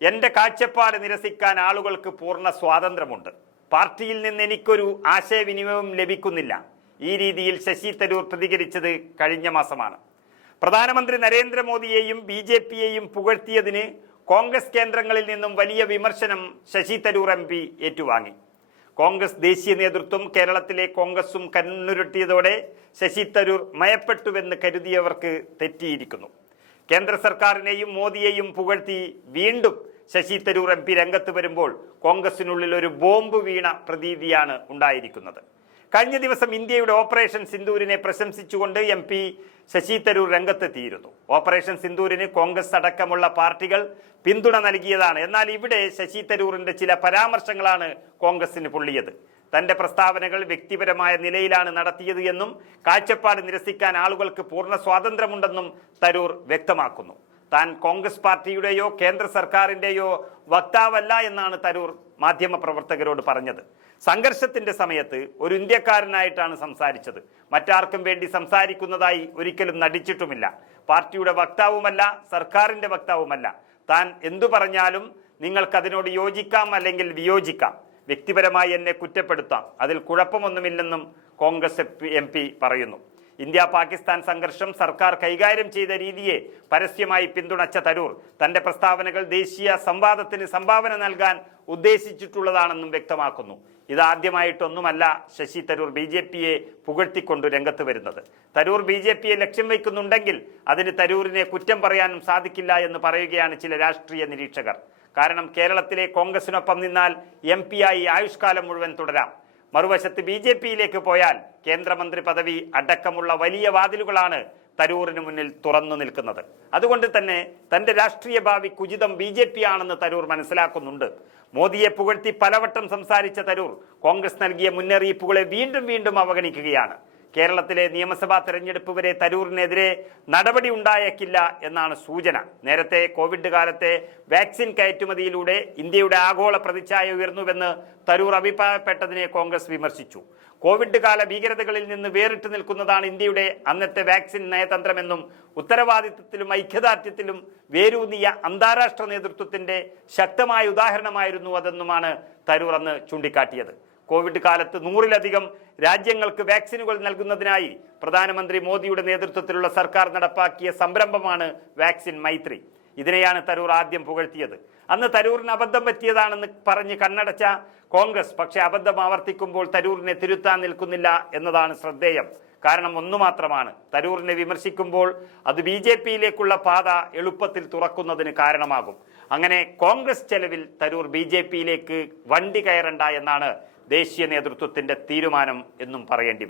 എൻ്റെ കാഴ്ചപ്പാട് നിരസിക്കാൻ ആളുകൾക്ക് പൂർണ്ണ സ്വാതന്ത്ര്യമുണ്ട്. പാർട്ടിയിൽ നിന്ന് എനിക്കൊരു ആശയവിനിമയവും ലഭിക്കുന്നില്ല. ഈ രീതിയിൽ ശശി തരൂർ പ്രതികരിച്ചത് കഴിഞ്ഞ മാസമാണ്. പ്രധാനമന്ത്രി നരേന്ദ്രമോദിയെയും BJPയെയും പുകഴ്ത്തിയതിന് കോൺഗ്രസ് കേന്ദ്രങ്ങളിൽ നിന്നും വലിയ വിമർശനം ശശി തരൂർ MP ഏറ്റുവാങ്ങി. കോൺഗ്രസ് ദേശീയ നേതൃത്വം കേരളത്തിലെ കോൺഗ്രസും കണ്ണുരുട്ടിയതോടെ ശശി തരൂർ മയപ്പെട്ടുവെന്ന് കരുതിയവർക്ക് തെറ്റിയിരിക്കുന്നു. കേന്ദ്ര സർക്കാരിനെയും മോദിയെയും പുകഴ്ത്തി വീണ്ടും ശശി തരൂർ MP രംഗത്ത് വരുമ്പോൾ കോൺഗ്രസിനുള്ളിൽ ഒരു ബോംബ് വീണ പ്രതീതിയാണ് ഉണ്ടായിരിക്കുന്നത്. കഴിഞ്ഞ ദിവസം ഇന്ത്യയുടെ ഓപ്പറേഷൻ സിന്ദൂരിനെ പ്രശംസിച്ചുകൊണ്ട് MP ശശി തരൂർ രംഗത്തെത്തിയിരുന്നു. ഓപ്പറേഷൻ സിന്ദൂരിന് കോൺഗ്രസ് അടക്കമുള്ള പാർട്ടികൾ പിന്തുണ നൽകിയതാണ്. എന്നാൽ ഇവിടെ ശശി തരൂറിന്റെ ചില പരാമർശങ്ങളാണ് കോൺഗ്രസിന് പൊള്ളിയത്. തന്റെ പ്രസ്താവനകൾ വ്യക്തിപരമായ നിലയിലാണ് നടത്തിയത് എന്നും കാഴ്ചപ്പാട് നിരസിക്കാൻ ആളുകൾക്ക് പൂർണ്ണ സ്വാതന്ത്ര്യമുണ്ടെന്നും തരൂർ വ്യക്തമാക്കുന്നു. താൻ കോൺഗ്രസ് പാർട്ടിയുടെയോ കേന്ദ്ര സർക്കാരിൻ്റെയോ വക്താവല്ല എന്നാണ് തരൂർ മാധ്യമപ്രവർത്തകരോട് പറഞ്ഞത്. സംഘർഷത്തിന്റെ സമയത്ത് ഒരു ഇന്ത്യക്കാരനായിട്ടാണ് സംസാരിച്ചത്. മറ്റാർക്കും വേണ്ടി സംസാരിക്കുന്നതായി ഒരിക്കലും നടിച്ചിട്ടുമില്ല. പാർട്ടിയുടെ വക്താവുമല്ല, സർക്കാരിന്റെ വക്താവുമല്ല. താൻ എന്തു പറഞ്ഞാലും നിങ്ങൾക്കതിനോട് യോജിക്കാം അല്ലെങ്കിൽ വിയോജിക്കാം. വ്യക്തിപരമായി എന്നെ കുറ്റപ്പെടുത്താം, അതിൽ കുഴപ്പമൊന്നുമില്ലെന്നും കോൺഗ്രസ് MP പറയുന്നു. ഇന്ത്യ പാകിസ്ഥാൻ സംഘർഷം സർക്കാർ കൈകാര്യം ചെയ്ത രീതിയെ പരസ്യമായി പിന്തുണച്ച തരൂർ തന്റെ പ്രസ്താവനകൾ ദേശീയ സംവാദത്തിന് സംഭാവന നൽകാൻ ഉദ്ദേശിച്ചിട്ടുള്ളതാണെന്നും വ്യക്തമാക്കുന്നു. ഇതാദ്യമായിട്ടൊന്നുമല്ല ശശി തരൂർ BJPയെ പുകഴ്ത്തിക്കൊണ്ട് രംഗത്ത് വരുന്നത്. തരൂർ BJPയെ ലക്ഷ്യം വയ്ക്കുന്നുണ്ടെങ്കിൽ അതിന് തരൂരിനെ കുറ്റം പറയാനും സാധിക്കില്ല എന്ന് പറയുകയാണ് ചില രാഷ്ട്രീയ നിരീക്ഷകർ. കാരണം കേരളത്തിലെ കോൺഗ്രസിനൊപ്പം നിന്നാൽ MP-ആയി ആയുഷ്കാലം മുഴുവൻ തുടരാം. മറുവശത്ത് BJPയിലേക്ക് പോയാൽ കേന്ദ്രമന്ത്രി പദവി അടക്കമുള്ള വലിയ വാതിലുകളാണ് തരൂറിന് മുന്നിൽ തുറന്നു നിൽക്കുന്നത്. അതുകൊണ്ട് തന്നെ തന്റെ രാഷ്ട്രീയ ഭാവി കുജിതം BJP ആണെന്ന് തരൂർ മനസ്സിലാക്കുന്നുണ്ട്. മോദിയെ പുകഴ്ത്തി പലവട്ടം സംസാരിച്ച തരൂർ കോൺഗ്രസ് നൽകിയ മുന്നറിയിപ്പുകളെ വീണ്ടും അവഗണിക്കുകയാണ്. കേരളത്തിലെ നിയമസഭാ തെരഞ്ഞെടുപ്പ് വരെ തരൂറിനെതിരെ നടപടി ഉണ്ടായേക്കില്ല എന്നാണ് സൂചന. നേരത്തെ കോവിഡ് കാലത്തെ വാക്സിൻ കയറ്റുമതിയിലൂടെ ഇന്ത്യയുടെ ആഗോള പ്രതിച്ഛായ ഉയർന്നുവെന്ന് തരൂർ അഭിപ്രായപ്പെട്ടതിനെ കോൺഗ്രസ് വിമർശിച്ചു. കോവിഡ് കാല ഭീകരതകളിൽ നിന്ന് വേറിട്ട് നിൽക്കുന്നതാണ് ഇന്ത്യയുടെ അന്നത്തെ വാക്സിൻ നയതന്ത്രമെന്നും ഉത്തരവാദിത്വത്തിലും ഐക്യദാർഢ്യത്തിലും വേരൂന്നിയ അന്താരാഷ്ട്ര നേതൃത്വത്തിന്റെ ശക്തമായ ഉദാഹരണമായിരുന്നു അതെന്നുമാണ് തരൂർ അന്ന് ചൂണ്ടിക്കാട്ടിയത്. കോവിഡ് കാലത്ത് 100-ലധികം രാജ്യങ്ങൾക്ക് വാക്സിനുകൾ നൽകുന്നതിനായി പ്രധാനമന്ത്രി മോദിയുടെ നേതൃത്വത്തിലുള്ള സർക്കാർ നടപ്പാക്കിയ സംരംഭമാണ് വാക്സിൻ മൈത്രി. ഇതിനെയാണ് തരൂർ ആദ്യം പുകഴ്ത്തിയത്. അന്ന് തരൂറിന് അബദ്ധം പറ്റിയതാണെന്ന് പറഞ്ഞ് കണ്ണടച്ച കോൺഗ്രസ് പക്ഷേ അബദ്ധം ആവർത്തിക്കുമ്പോൾ തരൂറിനെ തിരുത്താൻ നിൽക്കുന്നില്ല എന്നതാണ് ശ്രദ്ധേയം. കാരണം ഒന്നു മാത്രമാണ്, തരൂറിനെ വിമർശിക്കുമ്പോൾ അത് BJPയിലേക്കുള്ള പാത എളുപ്പത്തിൽ തുറക്കുന്നതിന് കാരണമാകും. അങ്ങനെ കോൺഗ്രസ് ചെലവിൽ തരൂർ BJPയിലേക്ക് വണ്ടി കയറണ്ട എന്നാണ് ദേശീയ നേതൃത്വത്തിന്റെ തീരുമാനം എന്നും പറയേണ്ടി വരും.